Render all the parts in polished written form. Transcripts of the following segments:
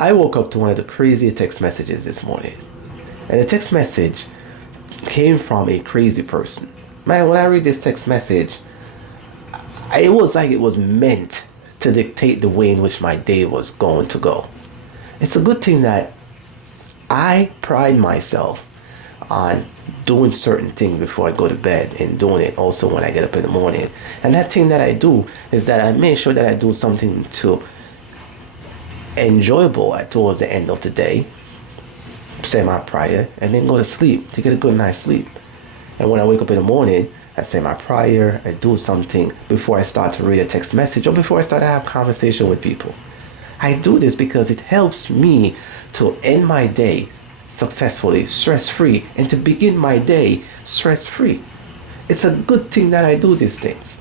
I woke up to one of the craziest text messages this morning. And the text message came from a crazy person. Man, when I read this text message, it was like it was meant to dictate the way in which my day was going to go. It's a good thing that I pride myself on doing certain things before I go to bed and doing it also when I get up in the morning. And that thing that I do is that I make sure that I do something to enjoyable towards the end of the day, say my prayer, and then go to sleep to get a good night's sleep. And when I wake up in the morning, I say my prayer, I do something before I start to read a text message or before I start to have conversation with people. I do this because it helps me to end my day successfully, stress-free, and to begin my day stress-free. It's a good thing that I do these things.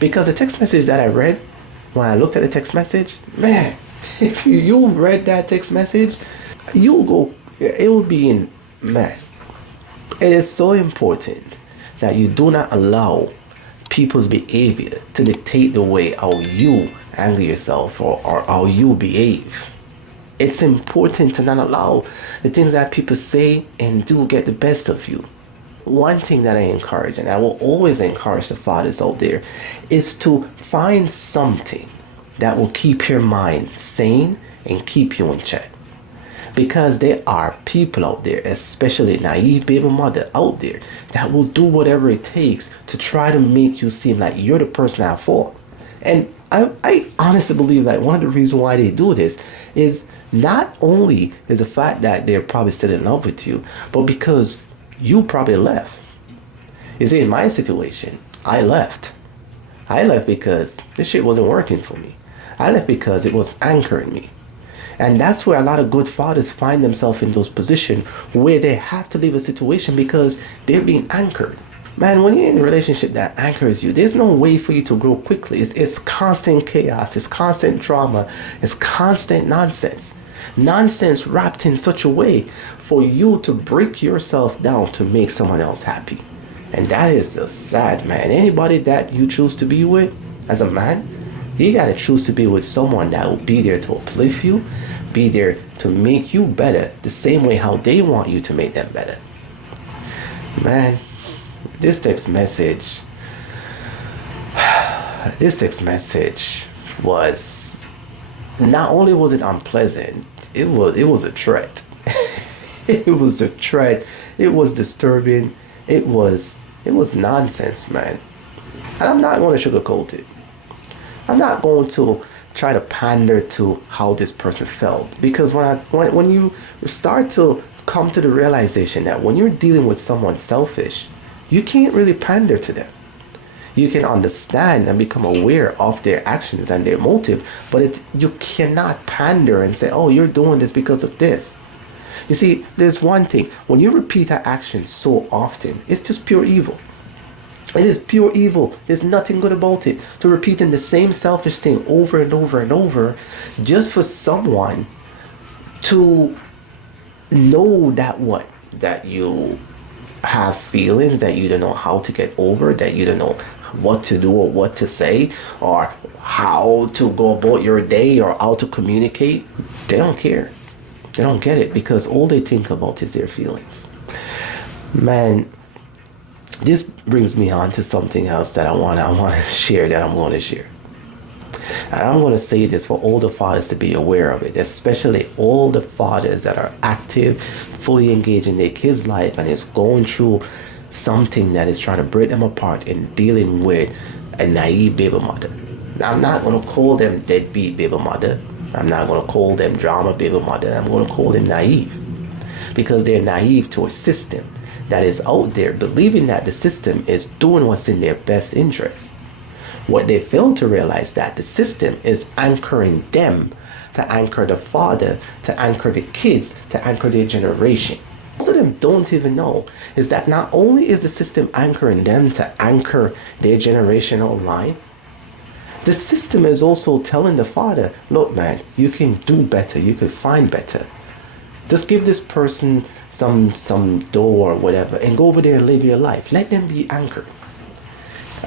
Because the text message that I read, when I looked at the text message, man, if you read that text message, you'll go, it will be in, man. It is so important that you do not allow people's behavior to dictate the way how you handle yourself or how you behave. It's important to not allow the things that people say and do get the best of you. One thing that I encourage, and I will always encourage the fathers out there, is to find something that will keep your mind sane and keep you in check. Because there are people out there, especially naive baby mother out there, that will do whatever it takes to try to make you seem like you're the person at fault. And I honestly believe that one of the reasons why they do this is not only is the fact that they're probably still in love with you, but because you probably left. You see, in my situation, I left. I left because this shit wasn't working for me. I left because it was anchoring me. And that's where a lot of good fathers find themselves in those positions where they have to leave a situation because they're being anchored. Man, when you're in a relationship that anchors you, there's no way for you to grow quickly. It's constant chaos, it's constant drama, it's constant nonsense. Nonsense wrapped in such a way for you to break yourself down to make someone else happy. And that is just sad, man. Anybody that you choose to be with as a man, you gotta choose to be with someone that will be there to uplift you, be there to make you better the same way how they want you to make them better. Man, this text message was, not only was it unpleasant, it was a threat. It was a threat. It was disturbing. It was nonsense, man. And I'm not going to sugarcoat it. I'm not going to try to pander to how this person felt, because when you start to come to the realization that when you're dealing with someone selfish, you can't really pander to them. You can understand and become aware of their actions and their motive, but you cannot pander and say, oh, you're doing this because of this. You see, there's one thing. When you repeat an action so often, it's just pure evil. It is pure evil. There's nothing good about it. To repeating the same selfish thing over and over and over just for someone to know that you have feelings that you don't know how to get over, that you don't know what to do or what to say or how to go about your day or how to communicate. They don't care. They don't get it because all they think about is their feelings. Man, this brings me on to something else that I want to share, that I'm going to share. And I'm going to say this for all the fathers to be aware of it, especially all the fathers that are active, fully engaged in their kids' life and is going through something that is trying to break them apart and dealing with a naive baby mother. Now, I'm not going to call them deadbeat baby mother. I'm not going to call them drama baby mother. I'm going to call them naive, because they're naive to a system that is out there believing that the system is doing what's in their best interest. What they fail to realize that the system is anchoring them to anchor the father, to anchor the kids, to anchor their generation. Most of them don't even know is that not only is the system anchoring them to anchor their generation online, the system is also telling the father, look man, you can do better, you can find better. Just give this person some dough or whatever and go over there and live your life. Let them be anchored.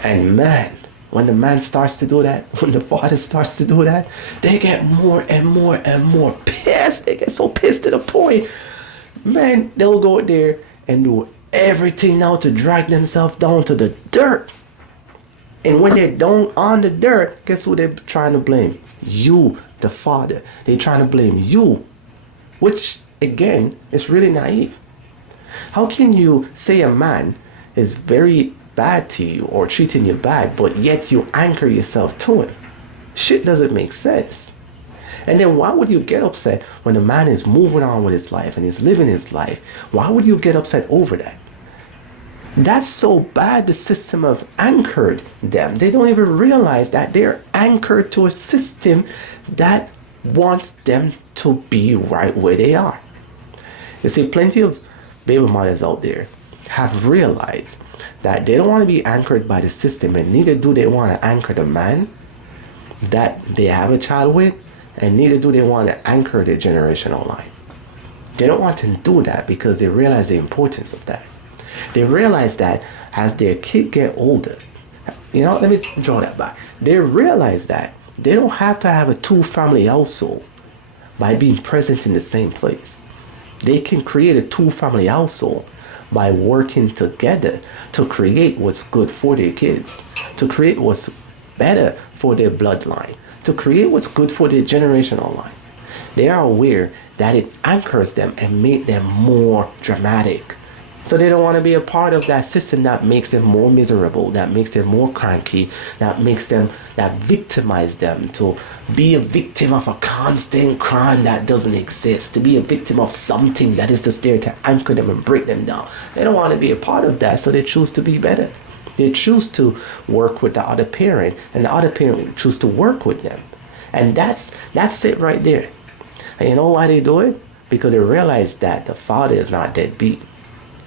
And man, when the man starts to do that, when the father starts to do that, they get more and more and more pissed. They get so pissed to the point, man, they'll go there and do everything now to drag themselves down to the dirt. And when they're down on the dirt, guess who they're trying to blame? You, the father. They're trying to blame you, which again is really naive. How can you say a man is very bad to you or treating you bad, but yet you anchor yourself to him? Shit doesn't make sense. And then why would you get upset when a man is moving on with his life and he's living his life? Why would you get upset over that? That's so bad the system have anchored them. They don't even realize that they're anchored to a system that wants them to be right where they are. You see, plenty of baby mothers out there have realized that they don't want to be anchored by the system, and neither do they want to anchor the man that they have a child with, and neither do they want to anchor their generational line. They don't want to do that because they realize the importance of that. They realize that as their kid get older, let me draw that back. They realize that they don't have to have a two-family household by being present in the same place. They can create a two-family household by working together to create what's good for their kids, to create what's better for their bloodline, to create what's good for their generational line. They are aware that it anchors them and makes them more dramatic. So they don't want to be a part of that system that makes them more miserable, that makes them more cranky, that victimize them to be a victim of a constant crime that doesn't exist, to be a victim of something that is just there to anchor them and break them down. They don't want to be a part of that, so they choose to be better. They choose to work with the other parent, and the other parent will choose to work with them. And that's it right there. And you know why they do it? Because they realize that the father is not deadbeat.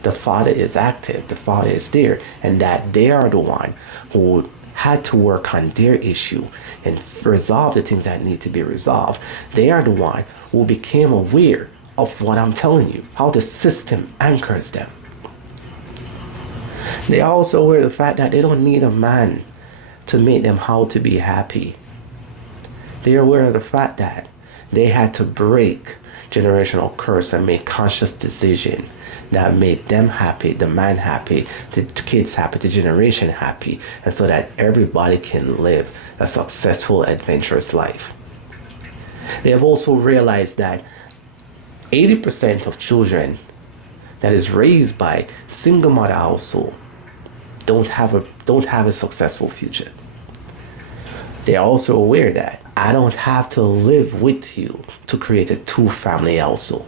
The father is active, the father is there, and that they are the one who had to work on their issue and resolve the things that need to be resolved. They are the one who became aware of what I'm telling you, how the system anchors them. They are also aware of the fact that they don't need a man to make them how to be happy. They are aware of the fact that they had to break generational curse and make conscious decision that made them happy, the man happy, the kids happy, the generation happy, and so that everybody can live a successful, adventurous life. They have also realized that 80% of children that is raised by single mother household don't have a successful future. They are also aware that I don't have to live with you to create a two-family household.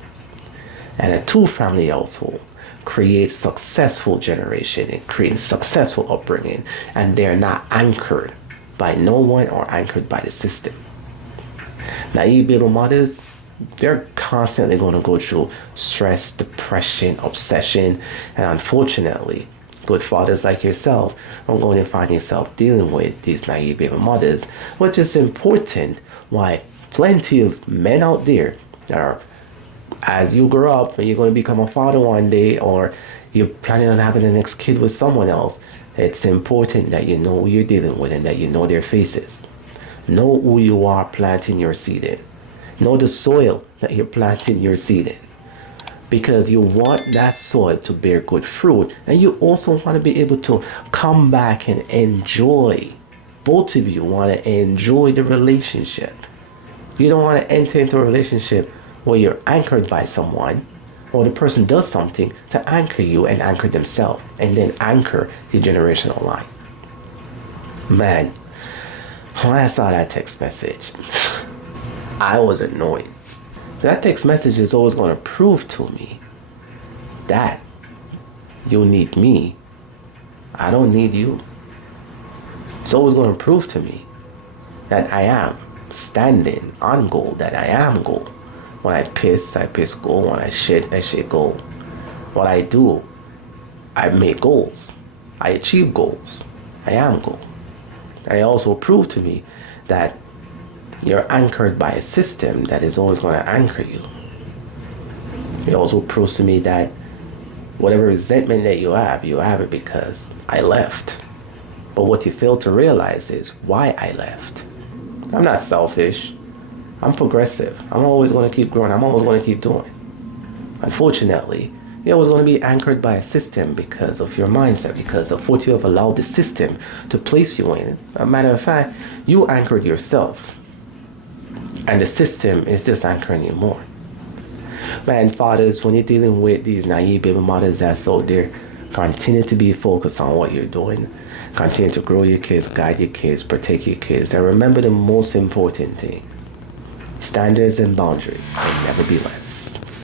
And a two-family household creates successful generation and creates successful upbringing, and they're not anchored by no one or anchored by the system. Naive baby mothers, they're constantly going to go through stress, depression, obsession, and unfortunately, good fathers like yourself are going to find yourself dealing with these naive baby mothers, which is important why plenty of men out there that are, as you grow up and you're going to become a father one day, or you're planning on having the next kid with someone else, it's important that you know who you're dealing with and that you know their faces. Know who you are planting your seed in. Know the soil that you're planting your seed in. Because you want that soil to bear good fruit, and you also want to be able to come back and enjoy. Both of you want to enjoy the relationship. You don't want to enter into a relationship where you're anchored by someone, or the person does something to anchor you and anchor themselves, and then anchor the generational line. Man, when I saw that text message, I was annoyed. That text message is always going to prove to me that you need me. I don't need you. It's always going to prove to me that I am standing on goal, that I am goal. When I piss goal. When I shit goal. What I do, I make goals. I achieve goals. I am goal. I also prove to me that you're anchored by a system that is always going to anchor you. It also proves to me that whatever resentment that you have it because I left. But what you fail to realize is why I left. I'm not selfish. I'm progressive. I'm always going to keep growing. I'm always going to keep doing. Unfortunately, you're always going to be anchored by a system because of your mindset, because of what you have allowed the system to place you in. As a matter of fact, you anchored yourself, and the system is just anchoring you more. Man, fathers, when you're dealing with these naive baby mothers that's out there, continue to be focused on what you're doing. Continue to grow your kids, guide your kids, protect your kids, and remember the most important thing: standards and boundaries can never be less.